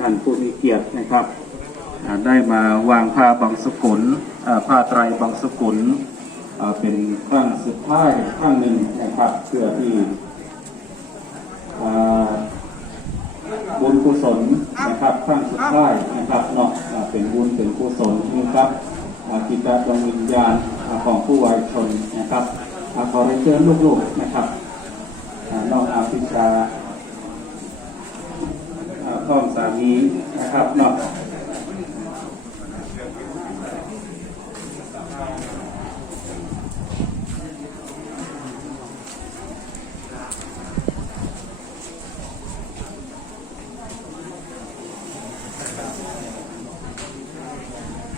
ท่านผู้มีเกียรตินะครับ ได้มาวางผ้าบางสกุลผ้าไตรบางสกุลเป็นครั้งสุดท้ายครั้งหนึ่งนะครับเพื่อที่บุญกุศลนะครับครั้งสุดท้ายนะครับเนาะเป็นบุญเป็นกุศลนะครับกิจดวงวิญญาณของผู้วายชนนะครับขอเรียนเชิญลูกๆนะครับอ่านอกอาฟิกา อ่าพ่อมสามีนะครับเนาะ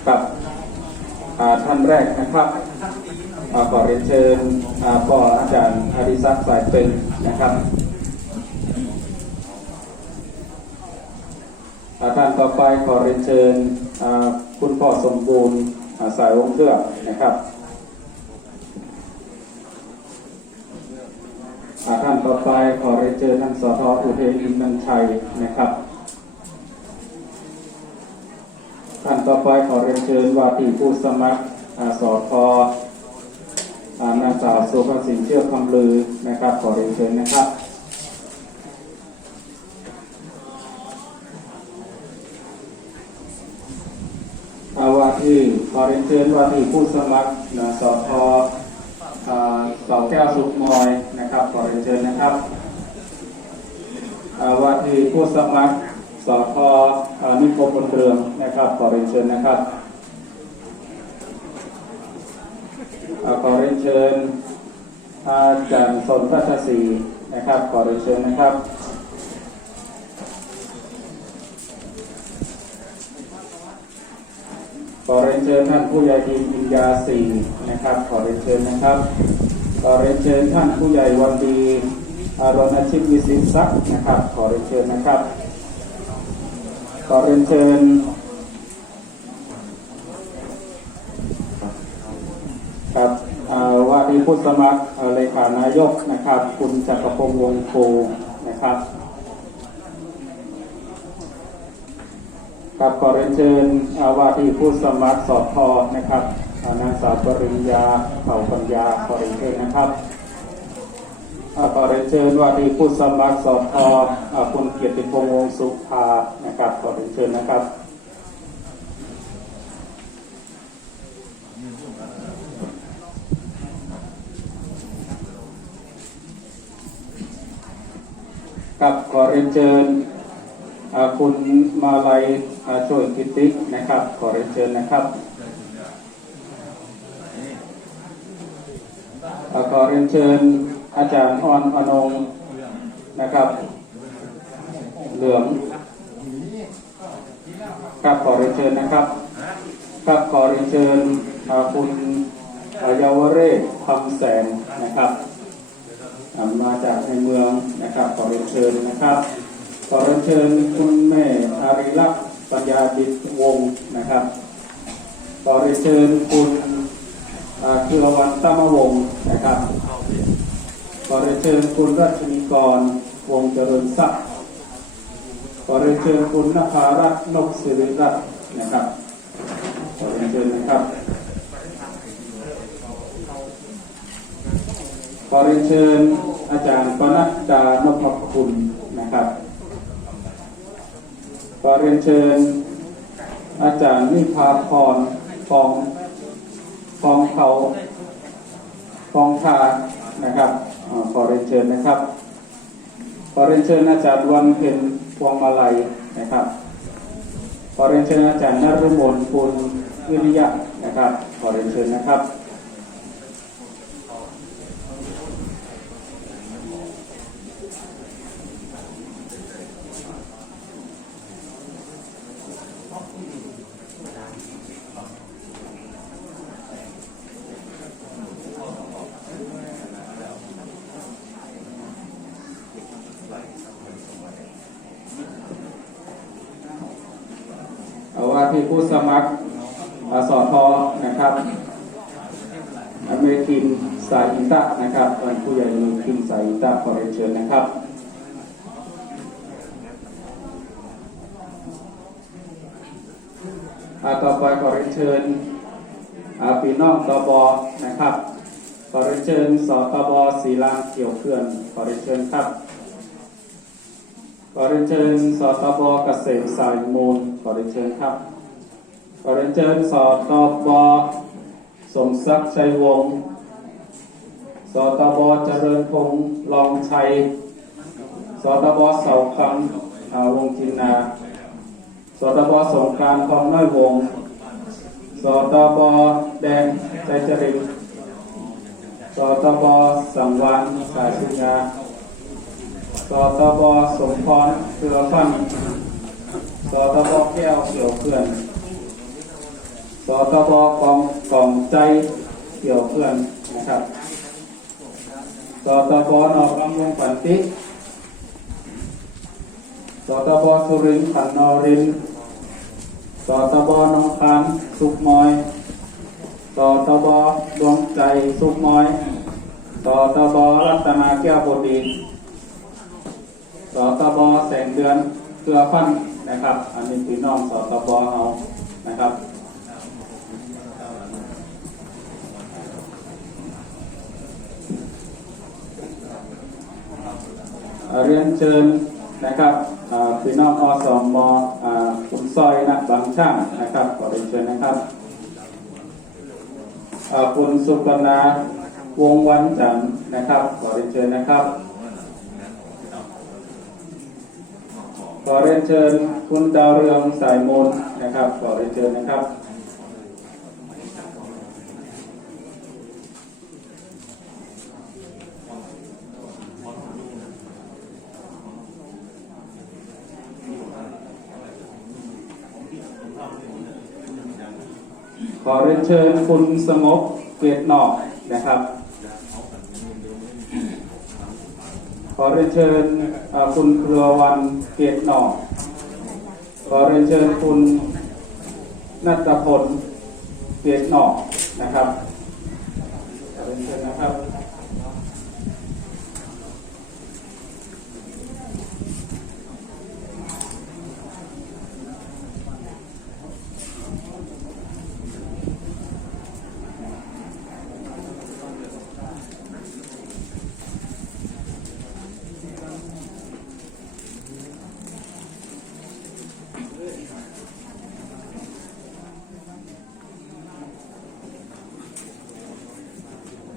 กับท่านแรกนะครับขอเรียนเชิญอ่าพ่ออาจารย์อดิศักดิ์สายเป็นนะครับอ่าท่านต่อไปขอเรียนเชิญคุณพ่อสมบูรณ์สายวงเครือนะครับท่านต่อไปขอเรียนเชิญท่านสทอุเทนอินนันชัยนะครับท่านต่อไปขอเรียนเชิญวาทีผู้สมัครสอทอานางสาวสุภสินเชื่อคำลือนะครับ ขอเรียนเชิญนะครับ อาว่าที่ข อเรียนเชิญว่าที่ผู้สมัครนะสอทอ่าสอบแก้วสุขมอยนะครับขอเรียนเชิญนะครับว่าที่ผู้สมัครสพอ่านิคมบนเรืองนะครับขอเรียนเชิญนะครับขอเรียนเชิญอาจารย์สนราชศรีนะครับขอเรียนเชิญนะครับ อเรียนเชิญท่านผู้ใหญ่ทีมอินยาสีนะครับ ขอเรียนเชิญนะครับ ขอเรียนเชิญท่านผู้ใหญ่วันดีอารณชิตวิสิตศักนะครับ ขอเรียนเชิญนะครับ ขอเรียนเชิญครับว่าที่ผู้สมัครเลขานายกนะครับ คุณจักรพงษ์วงโพนะครับ ครับขอเรียนเชิญอาว่าที่ผู้สมัครสอบทอนะครับนางสาวปริญญาเผ่าปัญญาขอเรียนเชิญนะครับขอเรียนเชิญว่าที่ผู้สมัครสอบทอคุณเกียรติพงษ์วงศ์สุภานะครับขอเรียนเชิญนะครับครับขอเรียนเชิญ คุณมาลัยอ่าช่วยกิตินะครับ ขอเรียนเชิญนะครับขอเรียนเชิญอาจารย์ออนอนงนะครับ เหลืองครับขอเรียนเชิญนะครับ ครับขอเรียนเชิญคุณเยาวเรศคำแสนนะครับ มาจากในเมืองนะครับ ขอเรียนเชิญนะครับ ขอเรียนเชิญคุณแม่อาริลักษณ์ปัญญาดิตวงศ์นะครับขอเรียนเชิญคุณอาเครือวันตั้มวงศ์นะครับขอเรียนเชิญคุณรัชนีกรวงเจริญศักดิ์ขอเรียนเชิญคุณนภารัตน์นกศิริรัตน์นะครับขอเรียนเชิญนะครับขอเรียนเชิญอาจารย์ปนัดดานพคุณนะครับ ขอเรียนเชิญ อาจารย์นิพาพรฟองฟองเขาฟองทานะครับขอเรียนเชิญนะครับ ขอเรียนเชิญอาจารย์วันเพ็ญพวงมาลัยนะครับ ขอเรียนเชิญอาจารย์นฤมลปุณวิริยะนะครับ ขอเรียนเชิญนะครับ ผู้สมัครสอทอนะครับอเมริกินสายอินตะนะครับท่านผู้ใหญ่มือพิมสายอินตะขอเรียนเชิญนะครับอาต่อไปขอเรียนเชิญอาพี่น้องตบนะครับขอเรียนเชิญสตบศรีลางเกี่ยวเขื่อนขอเรียนเชิญครับขอเรียนเชิญสตบเกษตรสายมูลขอเรียนเชิญครับ ขอเรียนเชิญสตบสมศักดิ์ชัยวงศ์สตบเจริญพงษ์ลองชัย สตบเสาคำอาวงจินนา สตบสงการทองน้อยวง สตบแดงใจจริญสตบสังวานสายสุญญาสตบสมพรเครือฟันสตบแก้วเกี่ยวเพื่อน สตบกองกองใจเกี่ยวเพื่อนนะครับสตบนอกลำวงปันติสตบสุรินขันนอรินทร์สตบหนองคานสุกมอยสตบดวงใจสุกมอยสตบรัตนาแก้วบดีสตบแสงเดือนเกลือฟันนะครับ อันนี้พี่น้องสตบเอานะครับ เอ่อเรียนเชิญนะครับพี่น้องอสมคุณซอยนะบางช่างนะครับขอเรียนเชิญนะครับคุณสุปนาวงวันจันทร์นะครับขอเรียนเชิญนะครับขอเรียนเชิญคุณดาวเรืองสายมนนะครับขอเรียนเชิญนะครับ อเรียนเชิญคุณสงบเกียรตินอกนะครับ ขอเรียนเชิญคุณเครือวันเกียรตินอกขอเรียนเชิญคุณนัตพลเกียรตินอกนะครับขอเรียนเชิญนะครับ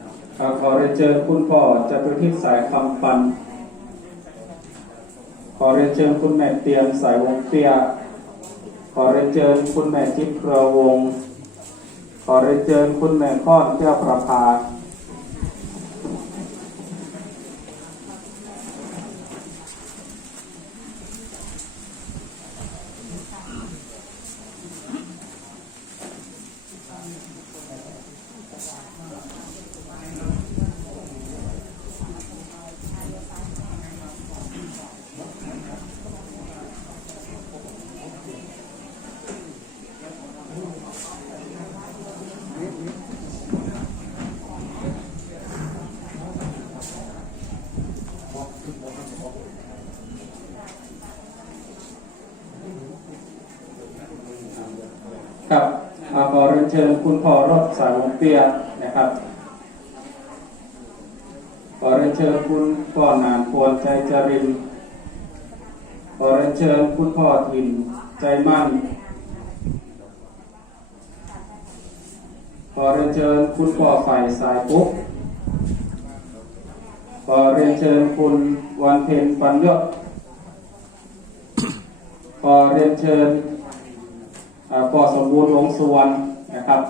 อ่า ขอเรียนเชิญคุณพ่อจะไปทิศสายคำปัน ขอเรียนเชิญคุณแม่เตียมสายวงเตีย ขอเรียนเชิญคุณแม่จิตเครวง ขอเรียนเชิญคุณแม่ข้อนแก้วประภา ครับอ่าขอ เรียนเชิญคุณพ่อรถสายวงเปียนะครับ ขอเรียนเชิญคุณพ่อนามควรใจจรินขอเรียนเชิญคุณพ่อถิ่นใจมั่น ขอเรียนเชิญคุณพ่อฝ่ายสายปุ๊กขอเรียนเชิญคุณวันเพ็ญปันเลือกขอเรียนเชิญปอสมบูรณ์วงสุวรรณ นะครับ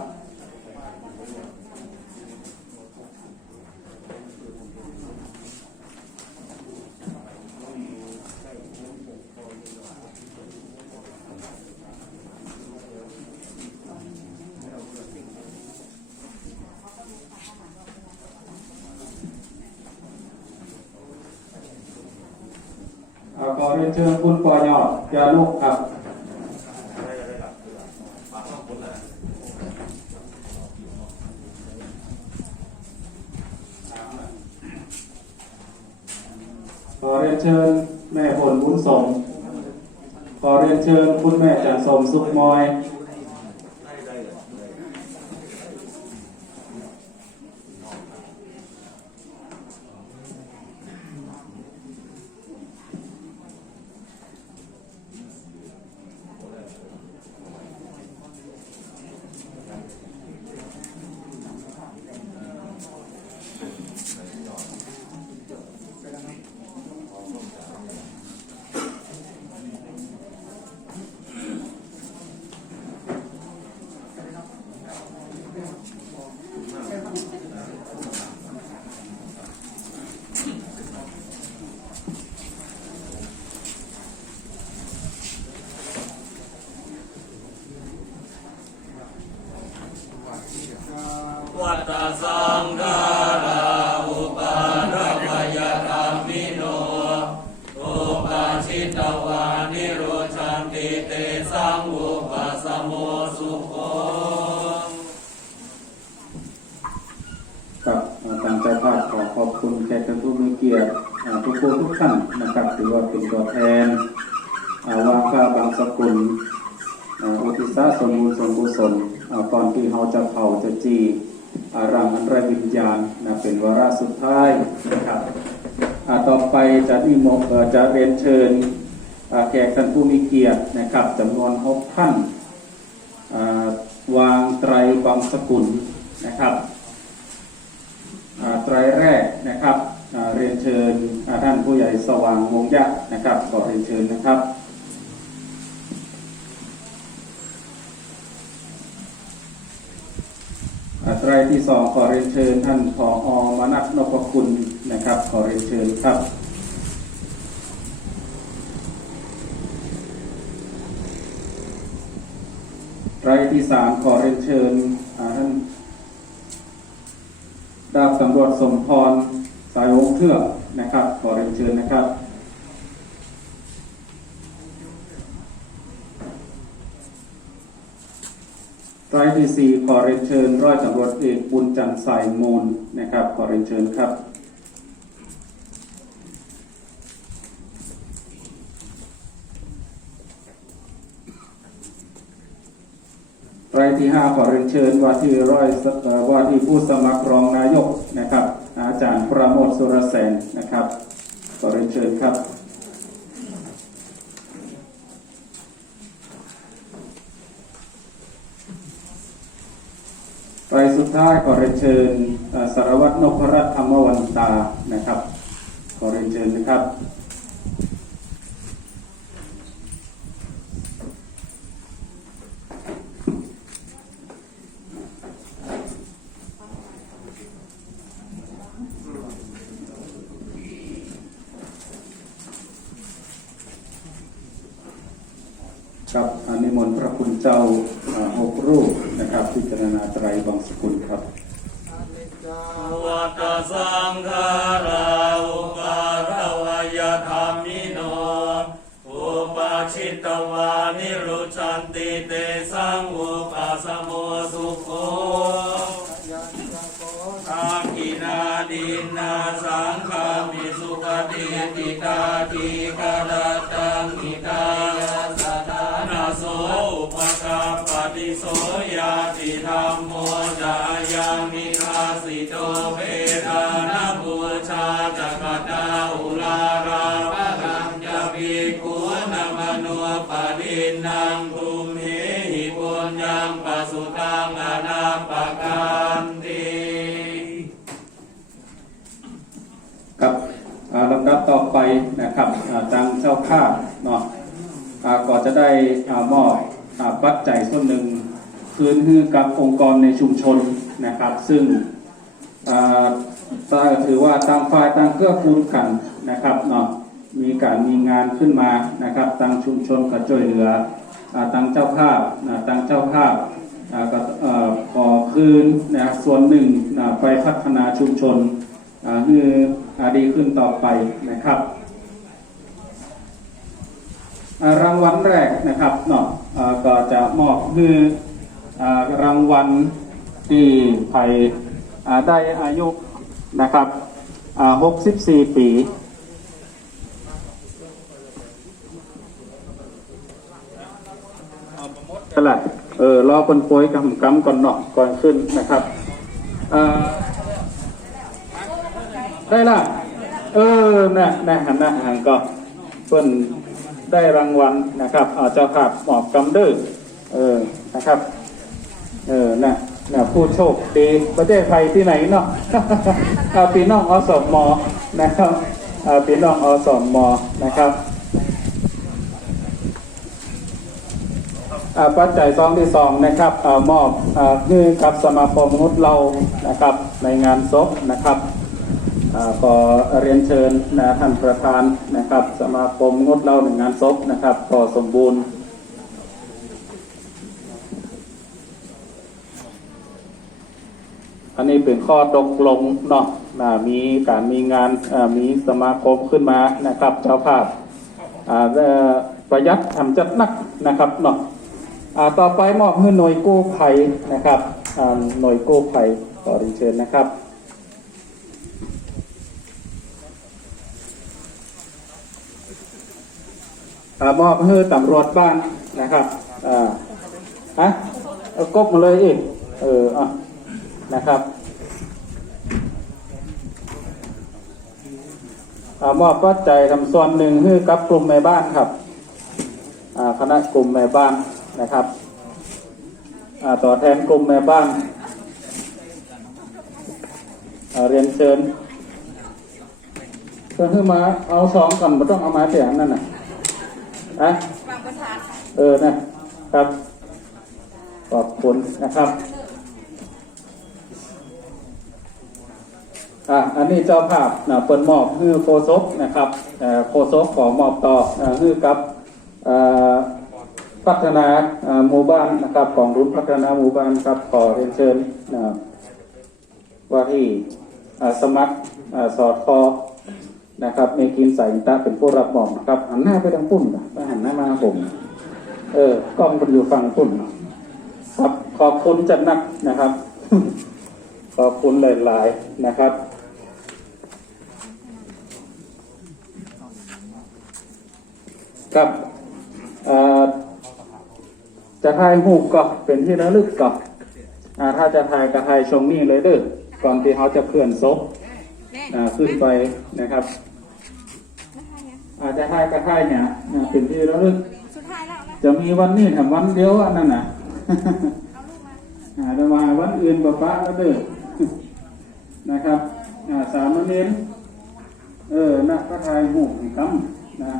อ่าขอเรียนเชิญคุณปอยอดยาลูกครับ ข ขอเรียนเชิญแม่ผลบุญสมขอเรียนเชิญคุณแม่จันสมสุขมอย วัตสังฆาราอุปาราปยธรรมิโนอุปาชิตวานิโรชันติเตสังอุปสมโมสุโข กับทางเจ้าภาพขอขอบคุณแขกผู้มีเกียรติ อ่าทุกท่านนะครับถือว่าเป็นตัวแทนอ่าวาฟ้าบางสกุลอุทิศสมบูรณ์สมบูรณ์สนอ่าก่อนที่เราจะเผาจะจีอารังอันไรวิญญาณนะเป็นวาระสุดท้ายนะครับต่อไปจะนิมนต์จะเรียนเชิญแขกท่านผู้มีเกียรตินะครับจำนวนหกท่านวางไตรบางสกุลนะครับไตรแรก เรียนเชิญท่านผู้ใหญ่สว่างวงยะนะครับขอเรียนเชิญนะครับอ่าไตรที่สองขอเรียนเชิญท่านผออมนัทนพคุณนะครับ ขอเรียนเชิญครับไตรที่สามขอเรียนเชิญท่านดาบตำรวจสมพร สายวงเทือกนะครับขอเรียนเชิญนะครับรายที่สี่ขอเรียนเชิญ ร้อยตำรวจเอกบุญจันทร์สายมูลนะครับ ขอเรียนเชิญครับรายที่ห้าขอเรียนเชิญว่าที่ร้อยว่าที่ผู้สมัครรองนายกนะครับ อาจารย์ประโมทสุรแสนนะครับขอเรียนเชิญครับ รายสุดท้ายขอเรียนเชิญสารวัตรนพรัตน์ธรรมวันตานะครับ ขอเรียนเชิญนะครับอันนิมนต์พระ คุณเจ้าหกรูปนะครับพิจารณาไตรบางสกุลครับวัตสังฆาราอุปารวยธรรมิโนอุปาชิตวานิโรชันติเตสังอุปสมโมสุโขอากินาดินนาสังฆามิสุปฏิติตาทิกาลตังอิ สิโตเวทานาบูชาจักตาอุลาราปะรังจะภิกขุนามโนปะดินนางภูมิหิปุญญังปสุตังอนาปกันติครับลำดับต่อไปนะครับทางเจ้าภาพเนาะอ่าก็จะได้อ่ามอบอ่าปัจจัยส่วนหนึ่งคืนให้กับองค์กรในชุมชนนะครับ ซึ่ง อ่าถือว่าต่างฝ่ายต่างเกื้อกูลกันนะครับเนาะมีการมีงานขึ้นมานะครับทางชุมชนก็ช่วยเหลืออ่างเจ้าภาพนะทางเจ้าภาพก่อขอคืนนะส่วนหนึ่งไปพัฒนาชุมชนคืออดีขึ้นต่อไปนะครับรางวัลแรกนะครับเนาะก็จะมอบคืออรางวัลที่ไผ่ ได้อายุนะครับ64 ปีตลาดเออ รอคนป่วยกำกำก่อนหนอกก่อนขึ้นนะครับได้ละ เออน่ะนะหันนะหานก็เพิ่นได้รางวัลนะครับเจ้าภาพหมอบกำเดือเออ นะครับ เออน่ะ น่ะผู้โชคดีประเทศไทยที่ไหนเนาะเอาพี่น้องอสมนะครับเอาพี่น้องอสมนะครับอ่าปัจจัยซองที่สองนะครับอามอบอาคือกับสมาคมงุดเรานะครับในงานศพนะครับอาขอเรียนเชิญนะท่านประธานนะครับ สมาคมงุดเราในงานศพนะครับก็สมบูรณ์ อันนี้เป็นข้อตกลงเนาะมีการมีงานมีสมาคมขึ้นมานะครับเจ้าภาพอ่าประหยัดทำจัดหนักนะครับเนาะอ่าต่อไปมอบให้หน่วยกู้ภัยนะครับหน่วยกู้ภัยขอรียนเชิญนะครับอมอบให้ตำรวจบ้านนะครับอ่าฮะกบมาเลยอีกเอออะ นะครับอ่ามอบปัจจัยทำส่วนหนึ่งให้กับกลุ่มแม่บ้านครับอ่าคณะกลุ่มแม่บ้านนะครับอ่าต่อแทนกลุ่มแม่บ้านอ่าเรียนเชิญเชิญขึ้นมาเอาสองก่อนไม่ต้องเอาไม้เสียงนั่นน่ะอะเออนะครับขอบคุณนะครับ อ่าอันนี้เจ้าภาพนะเปิดมอบคือโคซกนะครับเอ่อโคซกของมอบต่อมือกับพัฒนาหมู่บ้านนะครับของรุ่นพัฒนาหมู่บ้านครับขอเรียนเชิญนะว่าที่สมัครสอดคอนะครับเมกินสายตะเป็นผู้รับมอบนะครับหันหน้าไปทางปุ่นนะหันหน้ามาผมเออกล้องมันอยู่ฝั่งปุ่นครับขอบคุณจัดหนักนะครับ ขอบคุณหลายๆนะครับ ครับจะถ่ายหูปก็เป็นที่ระลึกก็อ่าถ้าจะถ่ายก็ถ่ายชมนี่เลยเด้อก่อนที่เขาจะเคลื่อนศพขึ้นไปนะครับอาจจะถ่ายก็ถ่ายเนี่ยเป็นที่ระลึกจะมีวันนี้แถมวันเดียวอันนั้นนะอาจจะมาวันอื่นปะปะแล้วเด้อนะครับสามเณรเออนักก็ถ่ายหูปให้กำนะ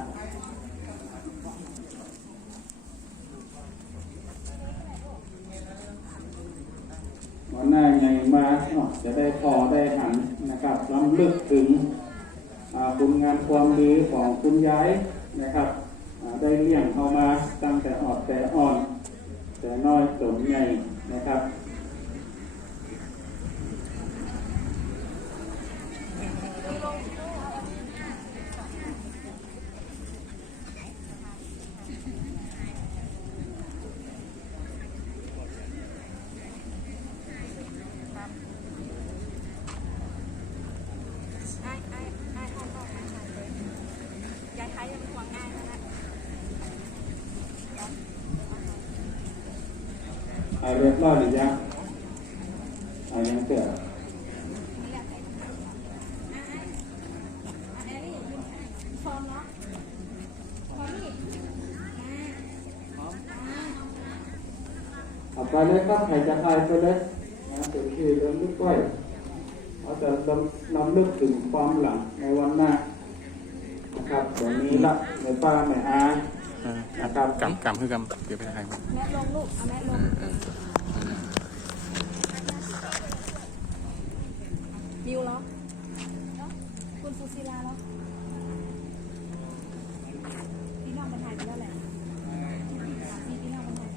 หน้าไงมาเนาจะได้พอได้หันนะครับล้ำลึกถึงคุณงานความดีของคุณยายนะครับได้เลี้ยงเขามาตั้งแต่ออดแต่อ่อน แต่น้อยสมใหญ่นะครับ ไอ้ไอ้ไอ้ห้องก่อนนะยายไทยยังเป็นห่วงง่ายนะนะ อาเรียบร้อยหรือยังอายังเสือ อันนี้ฟอมเนาะฟอมนี่ เอา ไปเลยครับใครจะทายไปเลยนะถึงที่เริ่มลึกก้อยเราจะนำนำลึกถึงความหลังในวันหน้านะครับเดี๋ยวนี้ละในป้าในอานะครับกำกำคือกำเดี๋ยวไปถ่ายมาแม่ลงลูกเอาแม่ลงบิวเหรอคุณฟูซิลาเหรอพี่น้องบรรทายไปแล้วแหละมีพี่น้องบรรทาย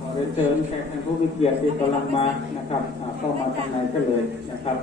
ขอ เชิญแขกท่านผู้มีเกียรติกำลังมานะครับเข้ามาทางในก็เลยนะครับ